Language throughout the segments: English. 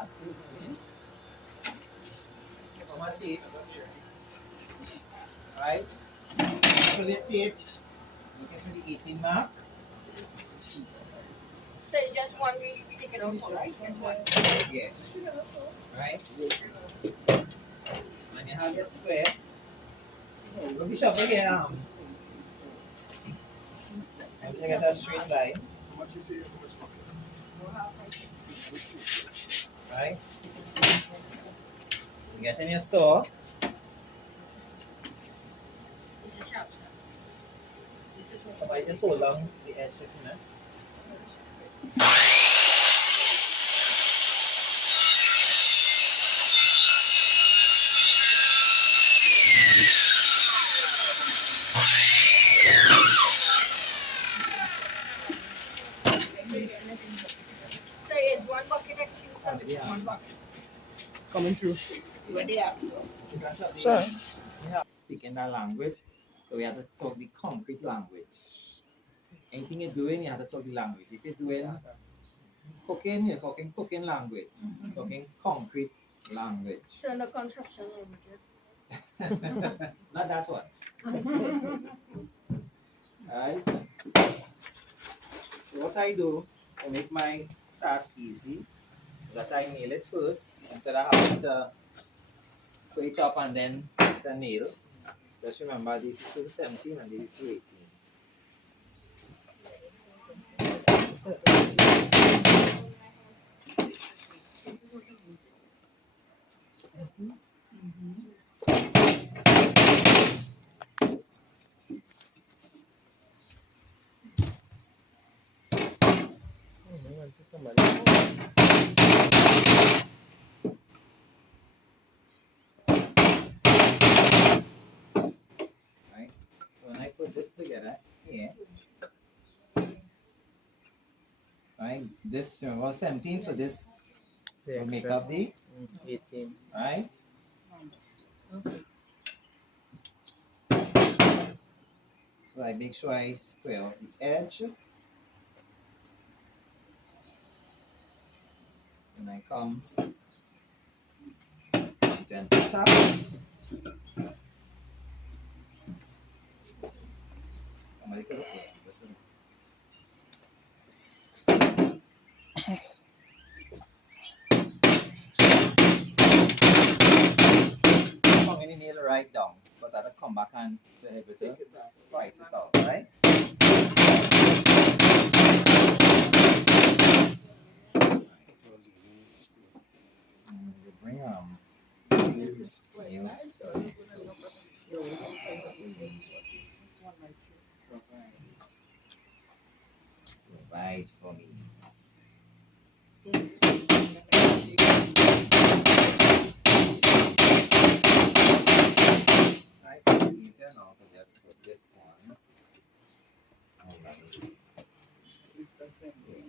that. How much tape? Right? So the tape, looking for the 18 mark. So it's just one we take it off, right? Just one. Yeah. Right? And you have your square. Oh, go be shuffle here. And you get a straight line. How much is it? Right? You get in your saw. This is sharp, sir. This is what Somebody just hold on the edge, you know. so it's one bucket actually, sir. Yeah. One bucket. Coming through. Where they are. Sir. Speaking that language, so we have to talk the concrete language. Anything you're doing, you have to talk the language. If you're doing cooking, you're talking cooking language. Talking concrete language. So the construction language. Not that one. Alright? So what I do to make my task easy is that I nail it first instead of having to put it up and then put a nail. Just remember this is 217 and this is 218. Right? So when I put this together here, right? This was 17, so this will make up the 18, right? So I make sure I square off the edge. And I come gently tap. Somebody could okay, this one. How many nail right down? Because I have to come back and take it price it out, right? You bring nails. Right for me. Right, so easier now to just put this one. It's the same thing.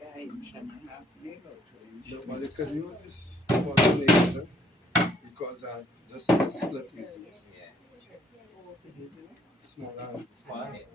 Yeah, you shouldn't have nailed it. No, but you could use this for the laser because just split easy. Yeah, Smaller. smaller nail.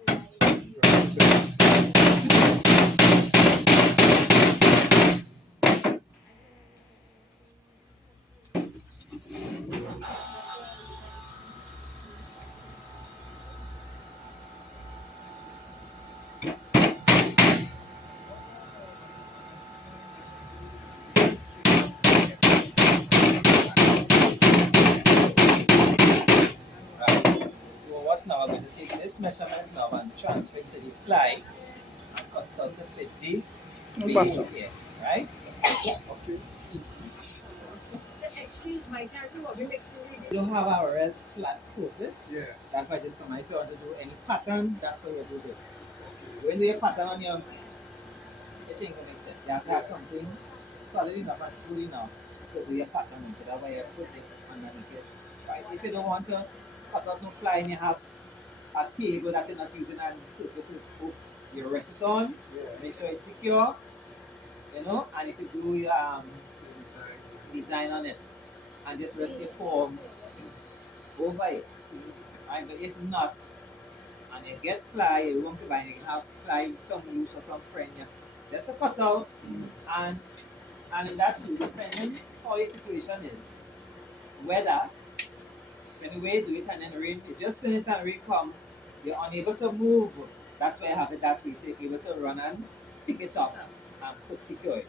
Right. So what now? I'm going to take this measurement now and transfer it to the fly and cut out to fit the base here, right? Okay. So excuse my time, so what we make sure we You do. don't have a real flat surface. Yeah. That's why just come out. If you want to do any pattern, that's why you do this. When you do a pattern on your thing will make sense. You have to have something solid enough and smooth enough to do your pattern. So that's why you put this underneath it. Right? If you don't want to cut out no fly and you have a table that you're not using and the surface is put, you rest it on, make sure it's secure, you know, and if you do your design on it and just rest your form over it. Right? But if not, and you get fly, you want to buy, and you have fly, some loose or some friend, yeah. Just a cut out, and in that too, depending how your situation is, weather, when the way do it and then rain, it just finished and rain come, you're unable to move. That's why I have it that way, so you're able to run and pick it up and put secure it.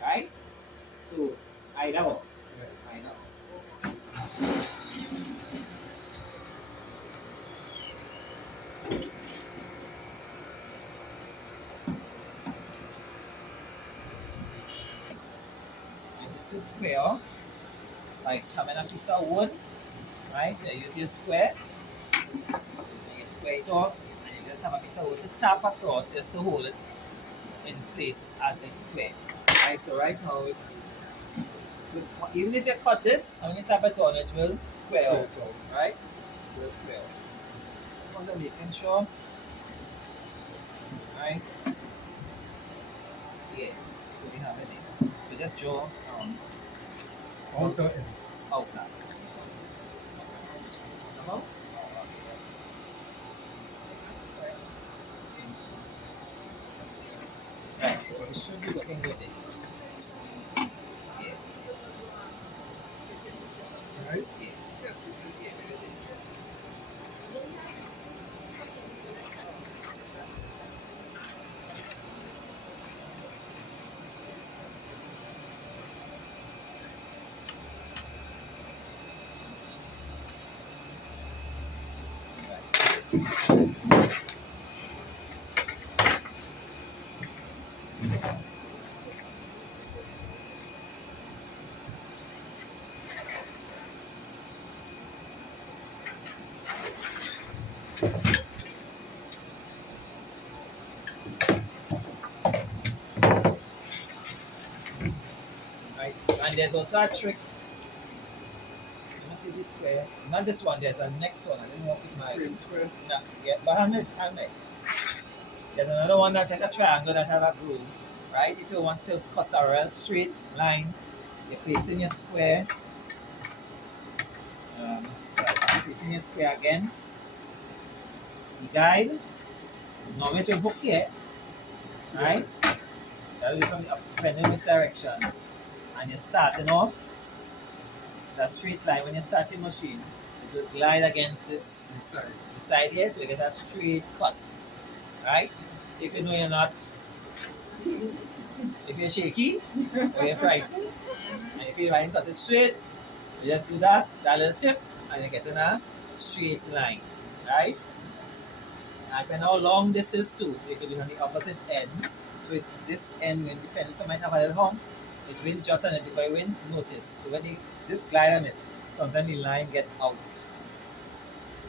Right? So either or. Either or. And this is square, like having a piece of wood, right? You use your square, and you square it off, and you just have a piece of wood to tap across just to hold it in place as a square. Right, so right now it's even if you cut this, when you tap it on, it will square out, right? It will square out. Also making sure, right? Yeah, so we have it in. So just draw Outer end. outside. Uh-huh. Right, so it should be looking good. Yes. Right? Yeah. Right. And there's also a trick. Let me see this square. Not this one, there's a next one. I didn't know if my Green square. no, yeah, but I'm like, there's another one that's like a triangle that have a groove. Right? If you want to cut a real straight line, you place in your square. Right, placing your square against the guide. Now with your hook here, right? That will become up depending which direction. And you're starting off that straight line when you start your machine. It will glide against this Inside. the side here, so you get a straight cut. Right? If you know you're not, if you're shaky or you're frightened, and if you try and cut it straight, you just do that little tip, and you get in a straight line. Right? And depending how long this is too, it could be on the opposite end. So this end, when depends, so might have a little hump, it will jut on it before you will notice. So when you just glide on it, sometimes the line get out.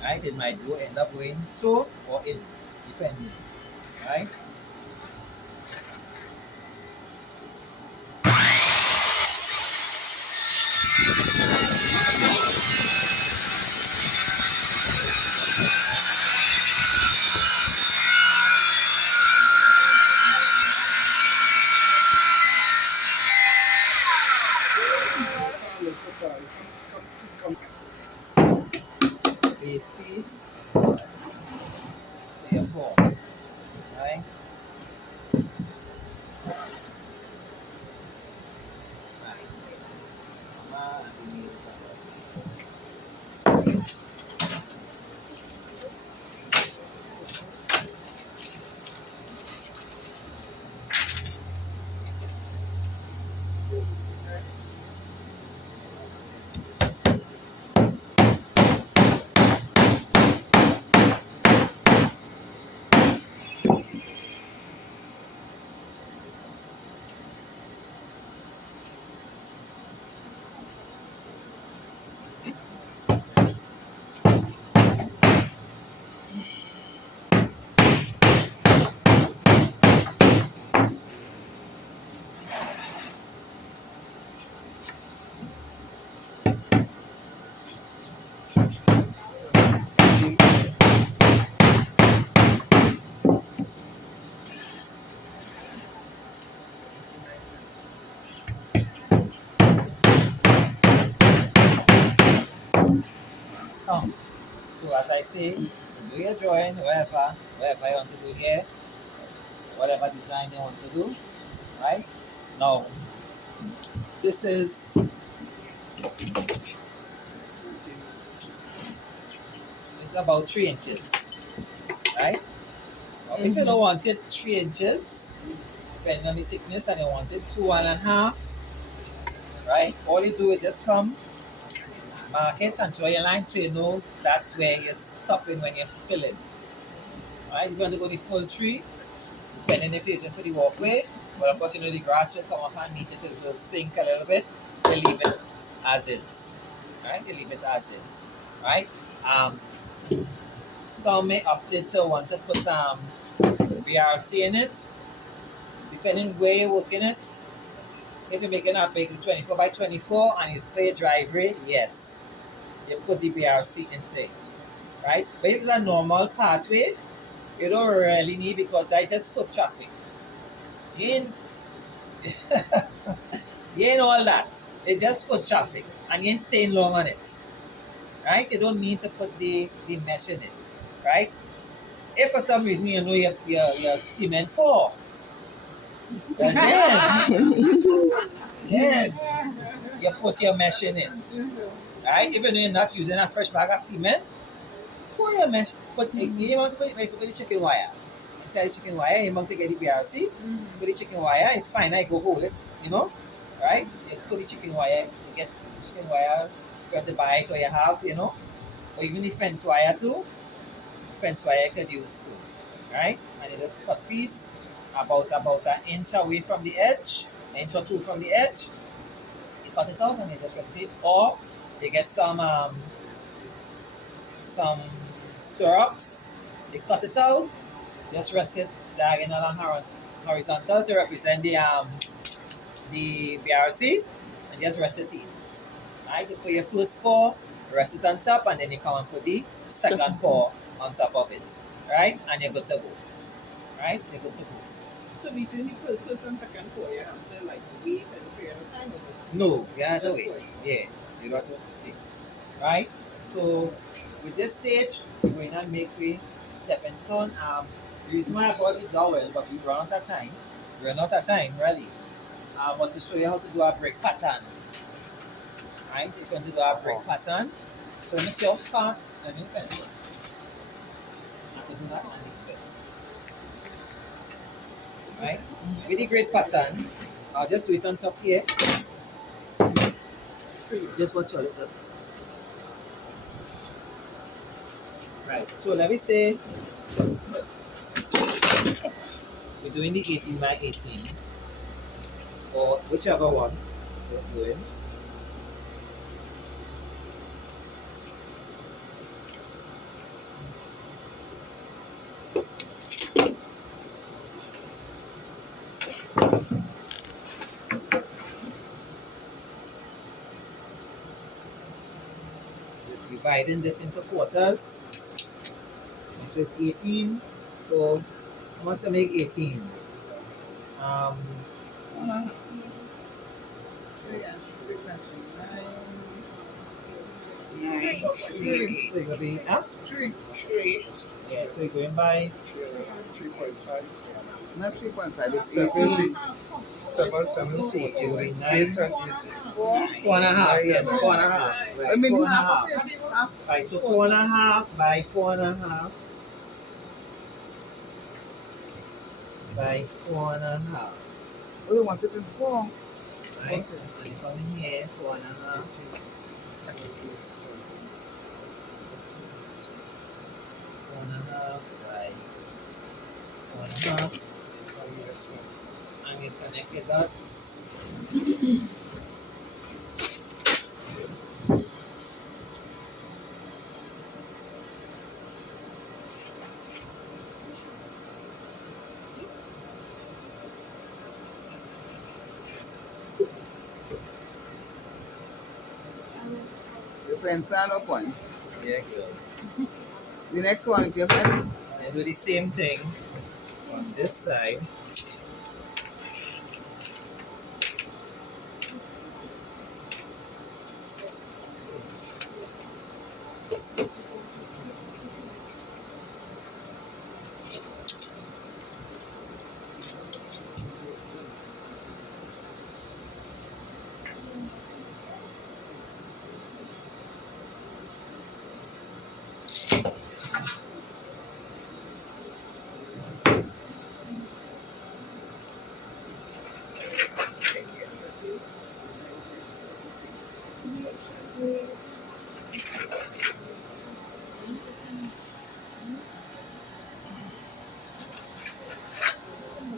Right? It might go end up going so or in, depending. Right? Base piece, therefore, right? Right. And the nail So as I say, do your drawing, whatever you want to do here, whatever design you want to do, right? Now, this is it's about 3 inches, right? Now, if you don't want it 3 inches, depending on the thickness, and you want it 2.5, right? All you do is just come, mark it, and draw your line so you know that's where you're stopping when you're filling. Right? If you want to go the full 3, depending if you're using for the walkway, but of course you know the grass will come off and meet it, it will sink a little bit. You leave it as is. Right? You leave it as is. Right? Um, some may opt to want to put BRC in it, depending where you're working it. If you're making a big 24 by 24 and it's for your driveway, yes, you put the BRC into it. Right? But if it's a normal pathway, you don't really need because that's just foot traffic. You ain't, you ain't all that. It's just foot traffic and you ain't staying long on it. Right? You don't need to put the mesh in it. Right? If for some reason you know your cement poor, well then you put your mesh in it. Right? Even though you're not using a fresh bag of cement, pour your mesh. Put you want to put the chicken wire. Instead of chicken wire, you want to get the BRC. Put the chicken wire, it's fine. I go hold it, you know, right? You put the chicken wire, you get chicken wire, you have to buy it or you have, you know, or even the fence wire too. Fence wire you could use too, right? And you just cut piece about an inch away from the edge, an inch or two from the edge. You cut it out and you just rest it. Or you get some stirrups, you cut it out, just rest it diagonal and horizontal to represent the BRC, and just rest it in. Right, you put your first paw, rest it on top, and then you come and put the second paw on top of it. Right, and you're good to go. Right, you're good to go. So between the first and second four, you have to like wait at the period of time or just No, you have to just wait. wait? Yeah, you got to wait. Right, so with this stage, we're going to make a stepping stone. The reason why I brought the dowel, but we run out of time. We run out of time, really. But to show you how to do a brick pattern. Right, if you want to do a brick pattern, so let me see how fast the new pencil. I have to do that on this way. Right, with the great pattern, I'll just do it on top here. Just watch all this up. Right, so let me say we're doing the 18 by 18 or whichever one you're doing. Just dividing this into quarters. So it's 18. So I must make 18. Um, So yeah, 6 and 3, 3. 9. so you're going to be, huh? 3. Yeah, so you're going by 3.5. Not 3.5, it's 7, 18. 7, 7, 14. 8 and 8. 4.5. Yes, Nine. 4.5. Right, I mean, 4.5. half of it, half. Right, so 4.5 by 4.5 by 4.5. Oh, you want it in 4. Right? And you come in here, 4.5. 4.5 by 4.5. And you connect your dots. Your pencil or point. Yeah, good. The next one is your pen. And I do the same thing on this side.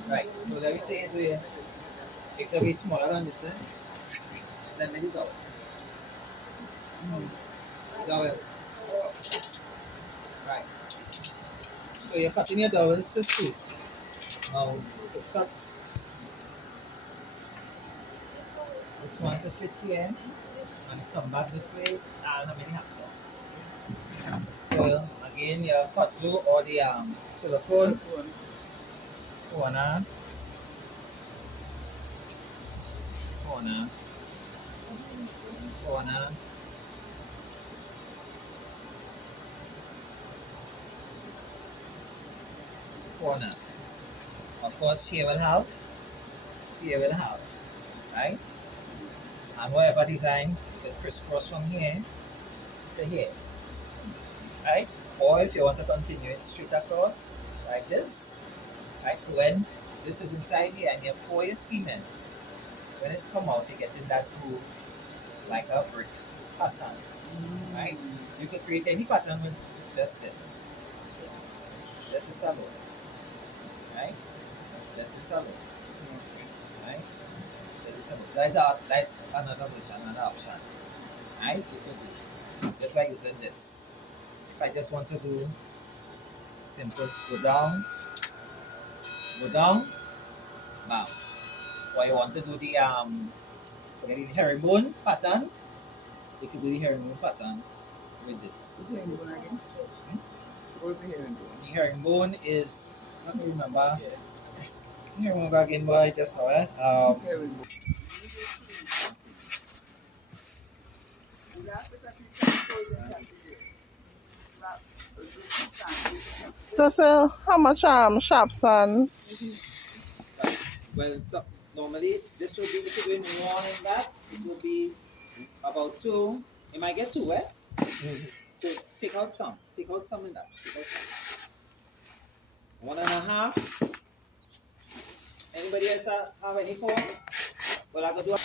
Right. So let me say it we take the bit smaller than this, then let it go. Dowel. Right. So you're cutting your dowels to suit. Now to cut this one to fit here and come back this way and how many hacksaw. So again you cut through all the silicone corner, corner, corner, corner. Of course here will have, right? And whatever design you can crisscross from here to here, right? Or if you want to continue it straight across like this, right? So when this is inside here and you pour your cement, when it come out, you get in that groove like a brick pattern, right? You can create any pattern with just this. Just a salon, right? Just a salon, right? Just a salon. So that's another version, another option, right? You could do just by using this. If I just want to do simple, go down, bam. Or you want to do the herringbone pattern, you could do the herringbone pattern with this. What's the herringbone again? What's the herringbone? The herringbone is, let me remember. Herringbone again, boy, I just saw it. Herringbone. So how much shops and Well, normally this would be a little bit more than that. It will be about 2. It might get 2, eh? So take out some. Take out some in that. Take out some. 1.5. Anybody else have any phone? Well, I could do.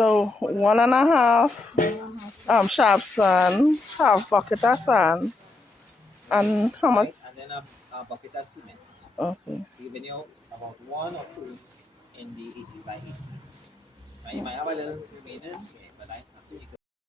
so 1.5 shops and half bucket of sand and how much? Right? And then a bucket of cement. Okay. Giving you about 1 or 2 in the 80 by 80. Right? You might have a little remaining, yeah, but I have to make